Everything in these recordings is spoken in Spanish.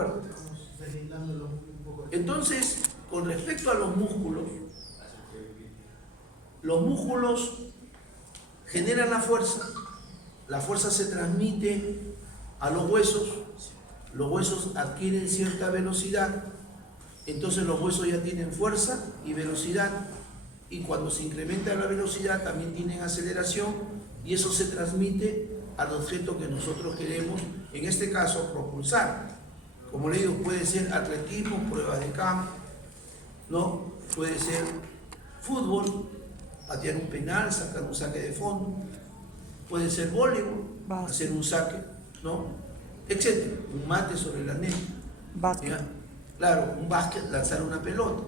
acuerdo? Entonces, con respecto a los músculos generan la fuerza se transmite a los huesos adquieren cierta velocidad, entonces los huesos ya tienen fuerza y velocidad, y cuando se incrementa la velocidad también tienen aceleración, y eso se transmite al objeto que nosotros queremos, en este caso, propulsar. Como le digo, puede ser atletismo, pruebas de campo, ¿no? Puede ser fútbol, patear un penal, sacar un saque de fondo, puede ser voleibol, hacer un saque, ¿no? Etcétera, un mate sobre la net. Claro, un básquet, lanzar una pelota.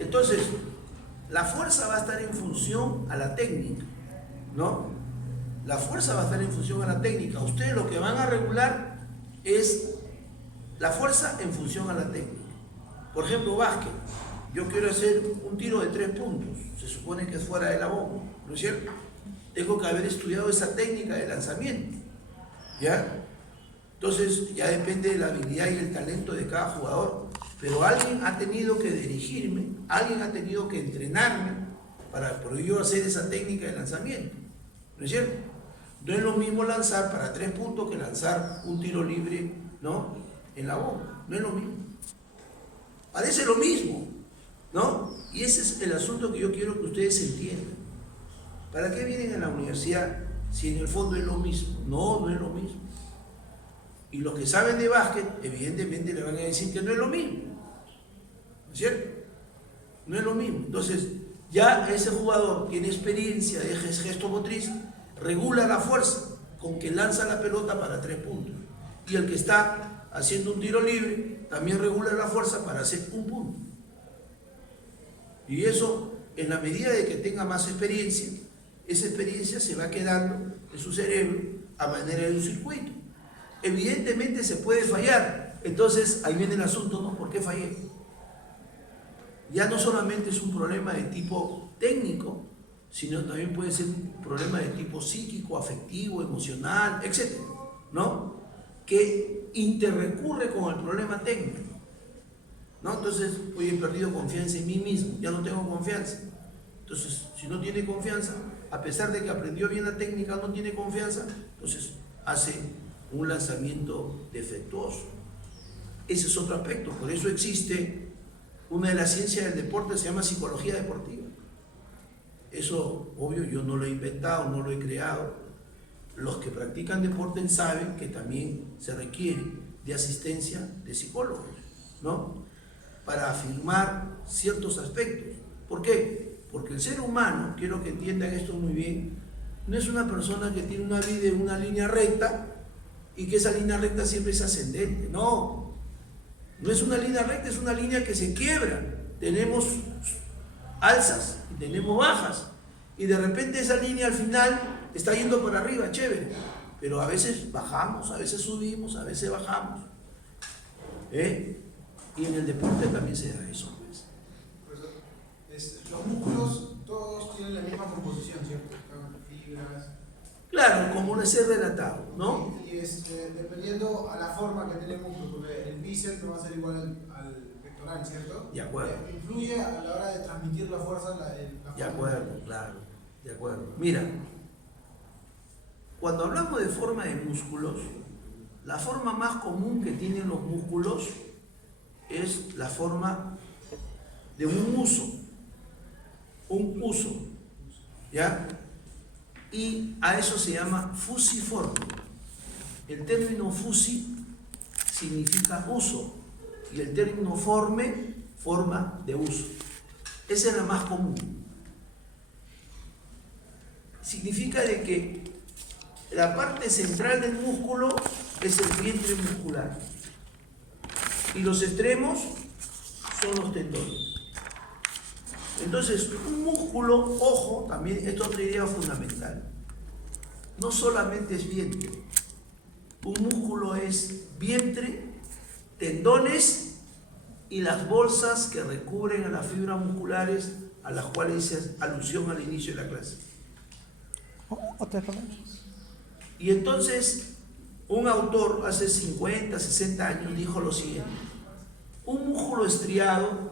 Entonces, la fuerza va a estar en función a la técnica, ¿no? La fuerza va a estar en función a la técnica. Ustedes lo que van a regular es la fuerza en función a la técnica. Por ejemplo, básquet. Yo quiero hacer un tiro de 3 puntos. Se supone que es fuera de la bomba, ¿no es cierto? Tengo que haber estudiado esa técnica de lanzamiento, ¿ya? Entonces, ya depende de la habilidad y el talento de cada jugador. Pero alguien ha tenido que dirigirme, alguien ha tenido que entrenarme para yo hacer esa técnica de lanzamiento, ¿no es cierto? No es lo mismo lanzar para 3 puntos que lanzar un tiro libre, ¿no? En la bomba, no es lo mismo. Parece lo mismo, ¿no? Y ese es el asunto que yo quiero que ustedes entiendan. ¿Para qué vienen a la universidad si en el fondo es lo mismo? No, no es lo mismo. Y los que saben de básquet, evidentemente le van a decir que no es lo mismo, ¿no es cierto? No es lo mismo. Entonces, ya ese jugador tiene experiencia de gesto motriz, regula la fuerza con que lanza la pelota para 3 puntos. Y el que está haciendo un tiro libre también regula la fuerza para hacer un punto. Y eso, en la medida de que tenga más experiencia, esa experiencia se va quedando en su cerebro a manera de un circuito. Evidentemente se puede fallar. Entonces, ahí viene el asunto, ¿no? ¿Por qué fallé? Ya no solamente es un problema de tipo técnico, sino también puede ser un problema de tipo psíquico, afectivo, emocional, etc., ¿no? Que interrecurre con el problema técnico, ¿no? Entonces, hoy he perdido confianza en mí mismo, ya no tengo confianza. Entonces, si no tiene confianza, a pesar de que aprendió bien la técnica, no tiene confianza, entonces hace un lanzamiento defectuoso. Ese es otro aspecto. Por eso existe una de las ciencias del deporte, se llama psicología deportiva. Eso, obvio, yo no lo he inventado, no lo he creado. Los que practican deporte saben que también se requiere de asistencia de psicólogos, ¿no? Para afirmar ciertos aspectos. ¿Por qué? Porque el ser humano, quiero que entiendan esto muy bien, no es una persona que tiene una vida en una línea recta y que esa línea recta siempre es ascendente. No, no es una línea recta, es una línea que se quiebra. Tenemos alzas y tenemos bajas, y de repente esa línea al final está yendo por arriba, chévere, pero a veces bajamos, a veces subimos, a veces bajamos, y en el deporte también se da eso, pues. Los músculos todos tienen la misma composición, ¿cierto? Fibras. Claro, como les he relatado, ¿no? Y dependiendo a la forma que tiene el músculo, porque el bíceps no va a ser igual al pectoral, ¿cierto? De acuerdo. Influye a la hora de transmitir la fuerza. De acuerdo, claro, de acuerdo. Mira, cuando hablamos de forma de músculos, la forma más común que tienen los músculos es la forma de un uso, ¿ya? Y a eso se llama fusiforme. El término fusi significa uso y el término forme, forma de uso. Esa es la más común. Significa de que la parte central del músculo es el vientre muscular y los extremos son los tendones. Entonces, un músculo, ojo, también esta es otra idea fundamental, no solamente es vientre. Un músculo es vientre, tendones y las bolsas que recubren a las fibras musculares a las cuales hice alusión al inicio de la clase. Y entonces, Un autor hace 50, 60 años dijo lo siguiente: un músculo estriado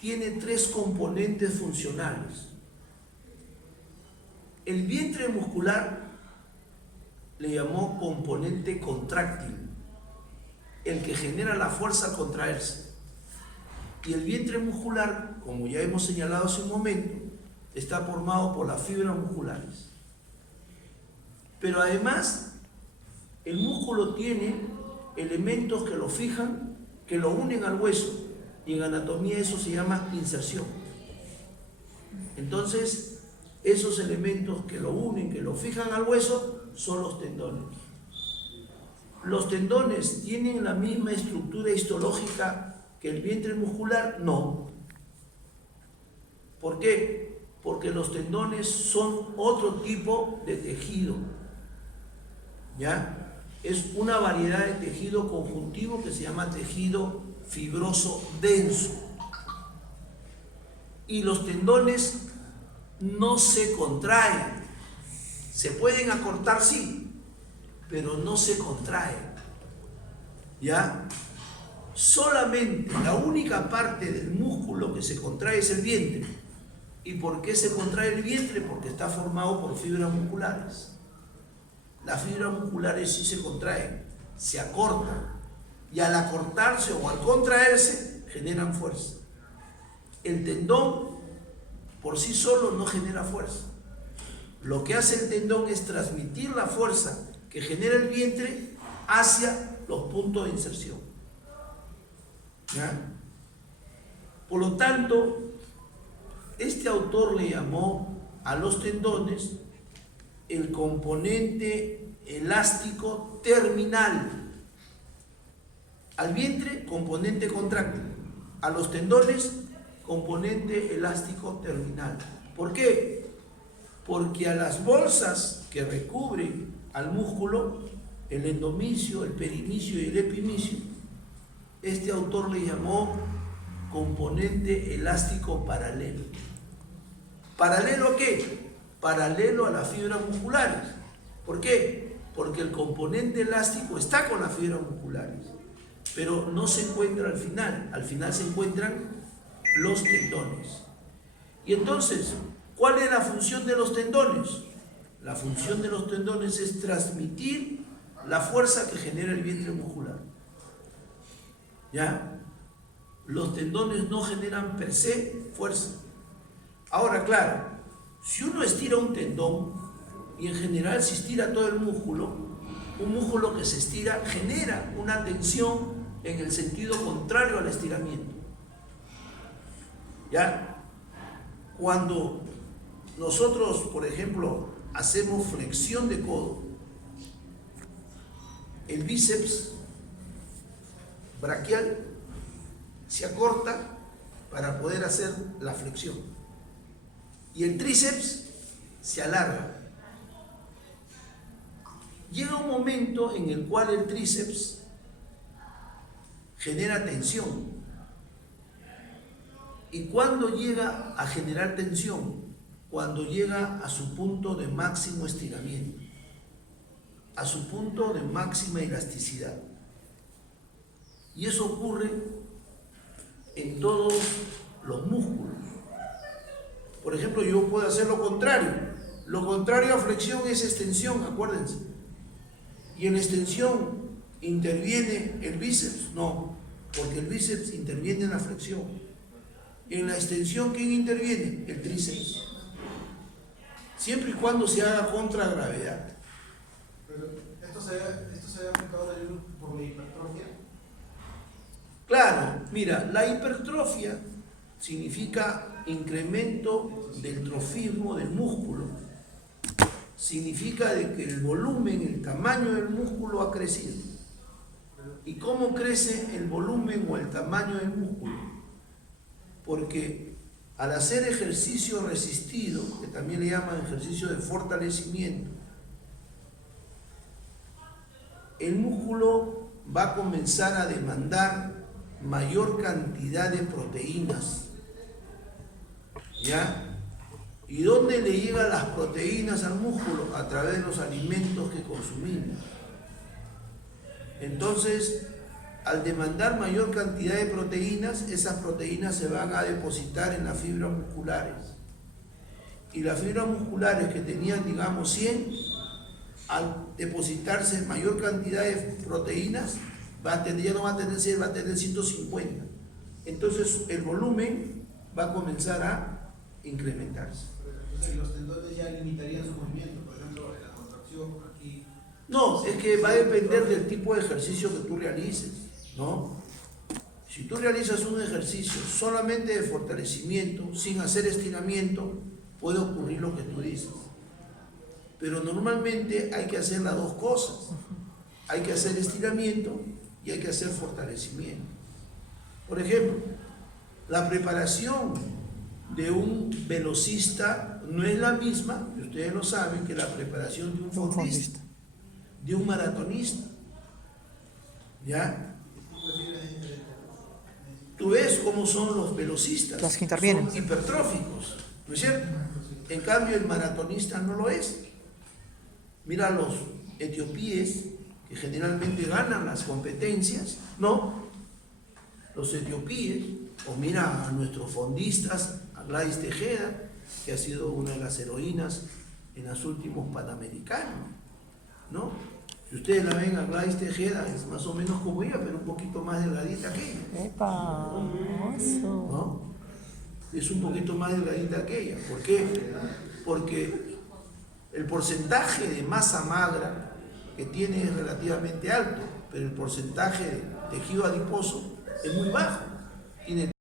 tiene 3 componentes funcionales. El vientre muscular le llamó componente contráctil, el que genera la fuerza al contraerse. Y el vientre muscular, como ya hemos señalado hace un momento, está formado por las fibras musculares. Pero además, el músculo tiene elementos que lo fijan, que lo unen al hueso, y en anatomía eso se llama inserción. Entonces, esos elementos que lo unen, que lo fijan al hueso, son los tendones. ¿Los tendones tienen la misma estructura histológica que el vientre muscular? No. ¿Por qué? Porque los tendones son otro tipo de tejido. ¿Ya? Es una variedad de tejido conjuntivo que se llama tejido fibroso denso. Y los tendones no se contraen. Se pueden acortar, sí, pero no se contraen. ¿Ya? Solamente la única parte del músculo que se contrae es el vientre. ¿Y por qué se contrae el vientre? Porque está formado por fibras musculares. Las fibras musculares sí se contraen, se acortan, y al acortarse o al contraerse generan fuerza. El tendón por sí solo no genera fuerza. Lo que hace el tendón es transmitir la fuerza que genera el vientre hacia los puntos de inserción. ¿Ya? Por lo tanto, este autor le llamó a los tendones el componente elástico terminal. Al vientre, componente contráctil. A los tendones, componente elástico terminal. ¿Por qué? Porque a las bolsas que recubren al músculo, el endomicio, el perimicio y el epimicio, este autor le llamó componente elástico paralelo. ¿Paralelo a qué? Paralelo a las fibras musculares. ¿Por qué? Porque el componente elástico está con las fibras musculares, pero no se encuentra al final. Al final se encuentran los tendones. Y entonces, ¿cuál es la función de los tendones? La función de los tendones es transmitir la fuerza que genera el vientre muscular. ¿Ya? Los tendones no generan per se fuerza. Ahora, claro, si uno estira un tendón, y en general se estira todo el músculo, un músculo que se estira genera una tensión en el sentido contrario al estiramiento. ¿Ya? Cuando nosotros, por ejemplo, hacemos flexión de codo, el bíceps braquial se acorta para poder hacer la flexión y el tríceps se alarga. Llega un momento en el cual el tríceps genera tensión, y cuando llega a generar tensión, cuando llega a su punto de máximo estiramiento, a su punto de máxima elasticidad. Y eso ocurre en todos los músculos. Por ejemplo, yo puedo hacer lo contrario. Lo contrario a flexión es extensión, acuérdense. ¿Y en la extensión interviene el bíceps? No, porque el bíceps interviene en la flexión. En la extensión, ¿quién interviene? El tríceps. Siempre y cuando se haga contra gravedad. Pero esto se había afectado también por la hipertrofia. Claro, mira, la hipertrofia significa incremento del trofismo del músculo. Significa de que el volumen, el tamaño del músculo ha crecido. ¿Y cómo crece el volumen o el tamaño del músculo? Porque al hacer ejercicio resistido, que también le llaman ejercicio de fortalecimiento, el músculo va a comenzar a demandar mayor cantidad de proteínas. ¿Ya? ¿Y dónde le llegan las proteínas al músculo? A través de los alimentos que consumimos. Entonces, al demandar mayor cantidad de proteínas, esas proteínas se van a depositar en las fibras musculares. Y las fibras musculares que tenían, digamos, 100, al depositarse mayor cantidad de proteínas, ya no va a tener 100, va a tener 150. Entonces, el volumen va a comenzar a incrementarse. Entonces, los tendones ya limitarían su movimiento, por ejemplo, en la contracción aquí. No, es que va a depender del tipo de ejercicio que tú realices, ¿no? Si tú realizas un ejercicio solamente de fortalecimiento, sin hacer estiramiento, puede ocurrir lo que tú dices. Pero normalmente hay que hacer las dos cosas. Hay que hacer estiramiento y hay que hacer fortalecimiento. Por ejemplo, la preparación de un velocista no es la misma, y ustedes lo saben, que la preparación de un fondista, de un maratonista. ¿Ya? Tú ves cómo son los velocistas, los que intervienen, son hipertróficos, ¿no es cierto? En cambio el maratonista no lo es. Mira a los etiopíes que generalmente ganan las competencias, ¿no? Los etiopíes, o mira a nuestros fondistas, a Gladys Tejeda, que ha sido una de las heroínas en los últimos Panamericanos, ¿no? Si ustedes la ven a Gladys Tejeda, es más o menos como ella, pero un poquito más delgadita que ella. ¡Epa! ¿No? Es un poquito más delgadita que ella. ¿Por qué? Porque el porcentaje de masa magra que tiene es relativamente alto, pero el porcentaje de tejido adiposo es muy bajo. Tiene